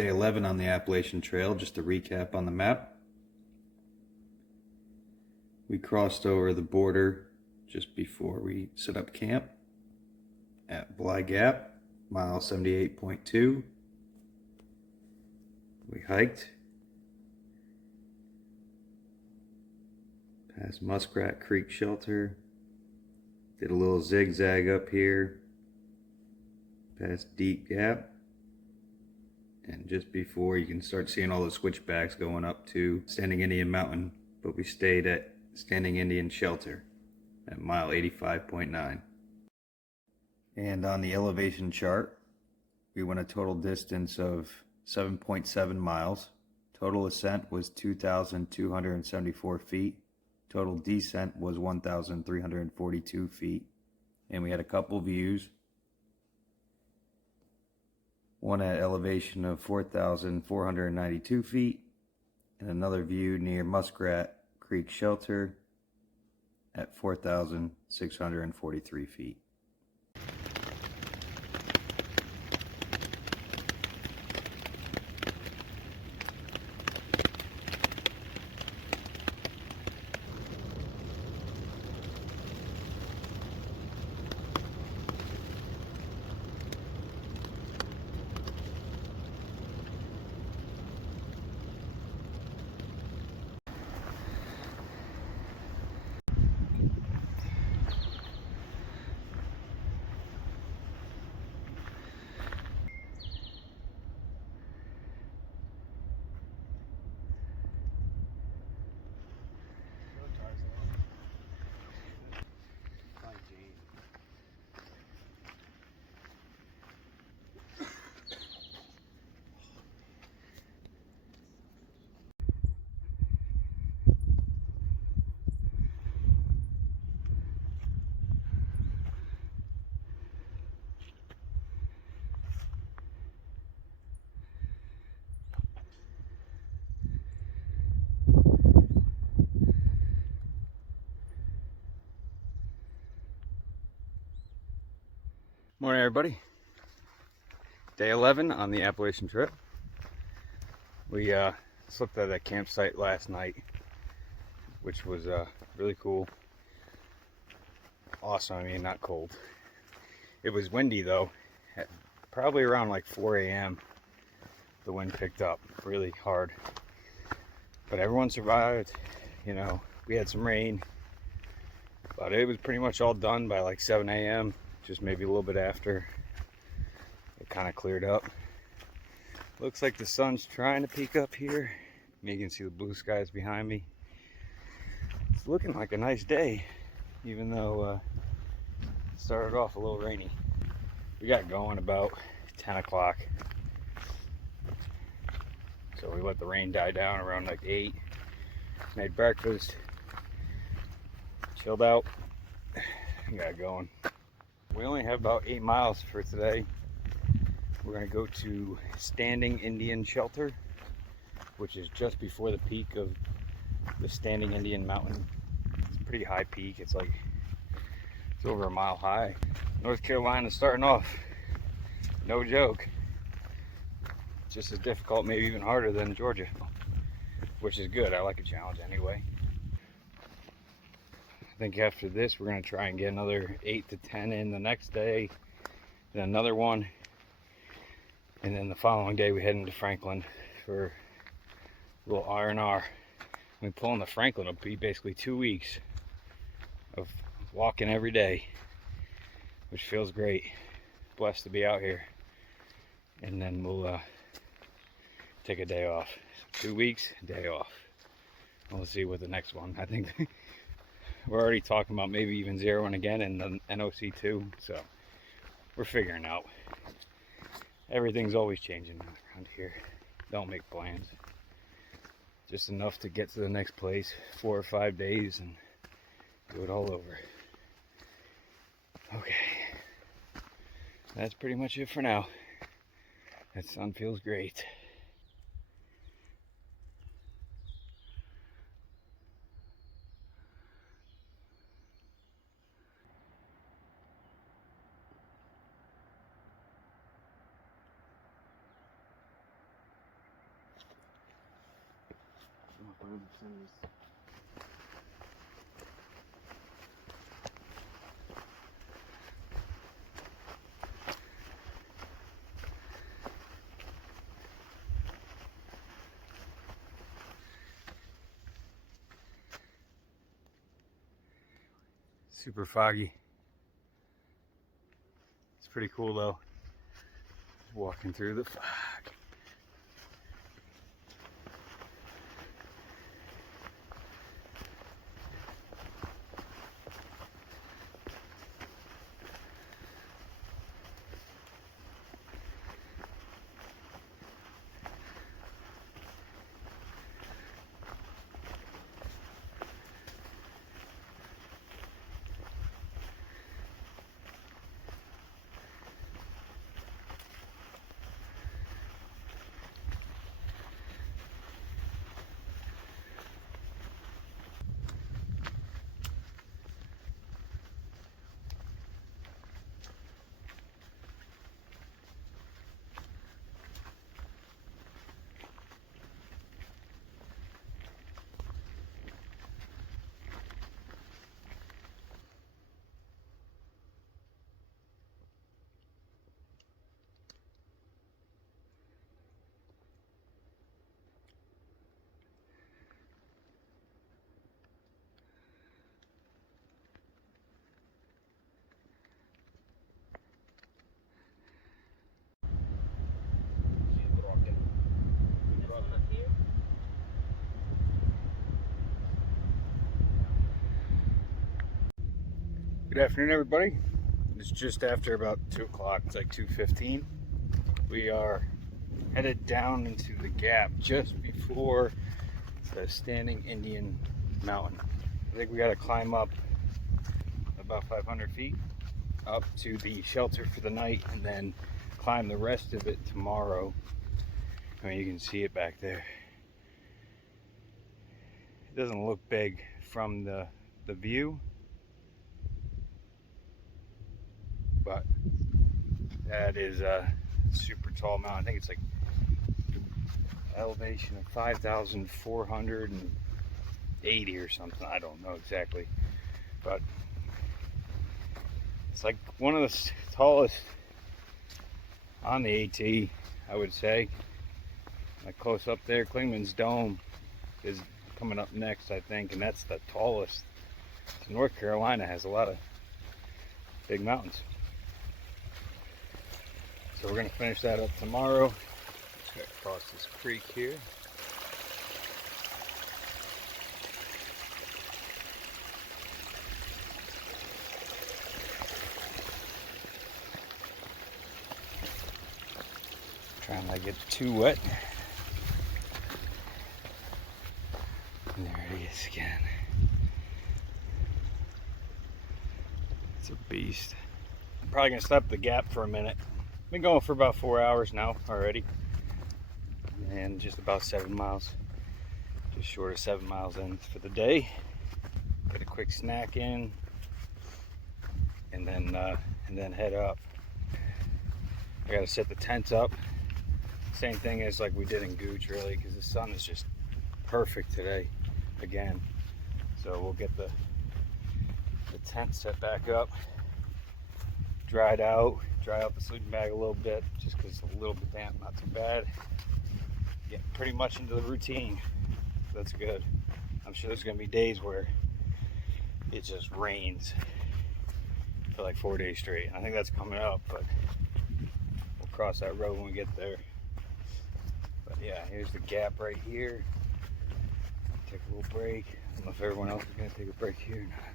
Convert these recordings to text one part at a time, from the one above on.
Day 11 on the Appalachian Trail. Just a recap on the map. We crossed over the border just before we set up camp at Bly Gap, mile 78.2. We hiked past Muskrat Creek Shelter, did a little zigzag up here past Deep Gap, and just before you can start seeing all the switchbacks going up to Standing Indian Mountain, but we stayed at Standing Indian Shelter at mile 85.9. And on the elevation chart, we went a total distance of 7.7 miles. Total ascent was 2,274 feet. Total descent was 1,342 feet. And we had a couple views. One at elevation of 4,492 feet, and another view near Muskrat Creek Shelter at 4,643 feet. Morning, everybody. Day 11 on the Appalachian Trail. We slept at that campsite last night, which was really cool. Awesome. I mean, not cold. It was windy though. At probably around like 4 a.m. the wind picked up really hard. But everyone survived. You know, we had some rain, but it was pretty much all done by like 7 a.m. Just maybe a little bit after it kind of cleared up. Looks like the sun's trying to peek up here. You can see the blue skies behind me. It's looking like a nice day, even though it started off a little rainy. We got going about 10 o'clock. So we let the rain die down around like 8. Made breakfast, chilled out, got going. We only have about 8 miles for today. We're going to go to Standing Indian Shelter, which is just before the peak of the Standing Indian Mountain. It's a pretty high peak. It's over a mile high. North Carolina starting off, no joke. Just as difficult, maybe even harder than Georgia, which is good. I like a challenge anyway. I think after this, we're going to try and get another 8 to 10 in the next day, then another one, and then the following day we head into Franklin for a little R&R. I mean, pulling the Franklin will be basically 2 weeks of walking every day, which feels great. Blessed to be out here. And then we'll take a day off. 2 weeks, day off. We'll see what the next one. I think we're already talking about maybe even zeroing again in the NOC 2, so we're figuring out. Everything's always changing around here. Don't make plans. Just enough to get to the next place, 4 or 5 days, and do it all over. Okay, that's pretty much it for now. That sun feels great. Super foggy. It's pretty cool though. Walking through the fog. Good afternoon, everybody. It's just after about 2 o'clock. It's like 2:15. We are headed down into the gap just before the Standing Indian Mountain. I think we got to climb up about 500 feet up to the shelter for the night and then climb the rest of it tomorrow. I mean, you can see it back there. It doesn't look big from the view, but that is a super tall mountain. I think it's like elevation of 5,480 or something. I don't know exactly, but it's like one of the tallest on the AT, I would say. Like close up there, Clingman's Dome is coming up next, I think, and that's the tallest. So North Carolina has a lot of big mountains. So we're gonna finish that up tomorrow. Just gotta cross this creek here. Trying not to get too wet. And there it is again. It's a beast. I'm probably gonna stop at the gap for a minute. Been going for about 4 hours now already, and just about 7 miles, just short of 7 miles in for the day. Get a quick snack in, and then head up. I gotta set the tent up. Same thing as like we did in Gooch, really, because the sun is just perfect today again. So we'll get the tent set back up, dried out. Dry out the sleeping bag a little bit, just because it's a little bit damp, not too bad. Get pretty much into the routine. That's good. I'm sure there's gonna be days where it just rains for like 4 days straight. I think that's coming up, but we'll cross that road when we get there. But yeah, here's the gap right here. Take a little break. I don't know if everyone else is gonna take a break here or not.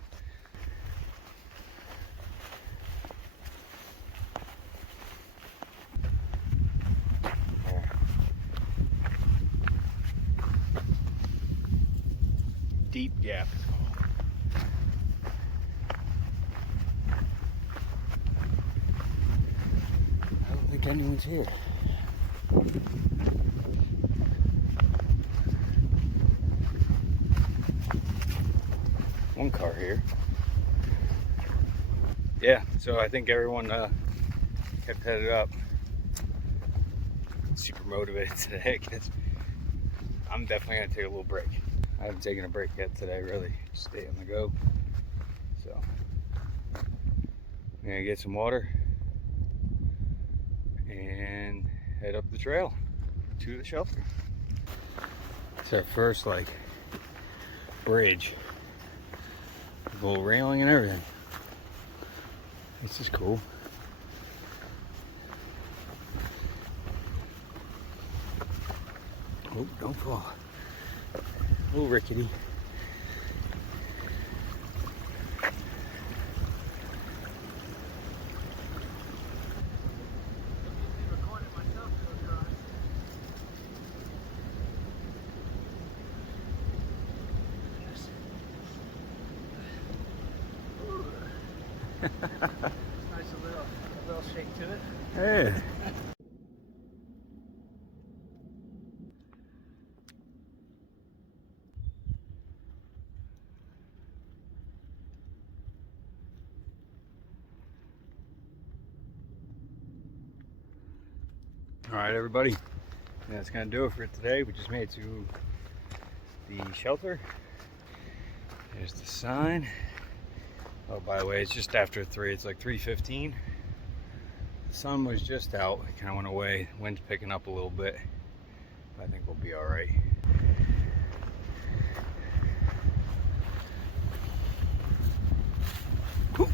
Deep Gap. I don't think anyone's here. One car here. Yeah, so I think everyone kept headed up. Super motivated today, I guess. I'm definitely gonna take a little break. I haven't taken a break yet today, really. Just stay on the go. So, I'm gonna get some water and head up the trail to the shelter. It's our first, like, bridge. With a little railing and everything. This is cool. Oh, don't fall. A little rickety. Nice a little shake to it. Hey. All right, everybody. That's gonna do it for today. We just made it to the shelter. There's the sign. Oh, by the way, it's just after 3. It's like 3:15. The sun was just out. It kind of went away. Wind's picking up a little bit. I think we'll be all right. Whew.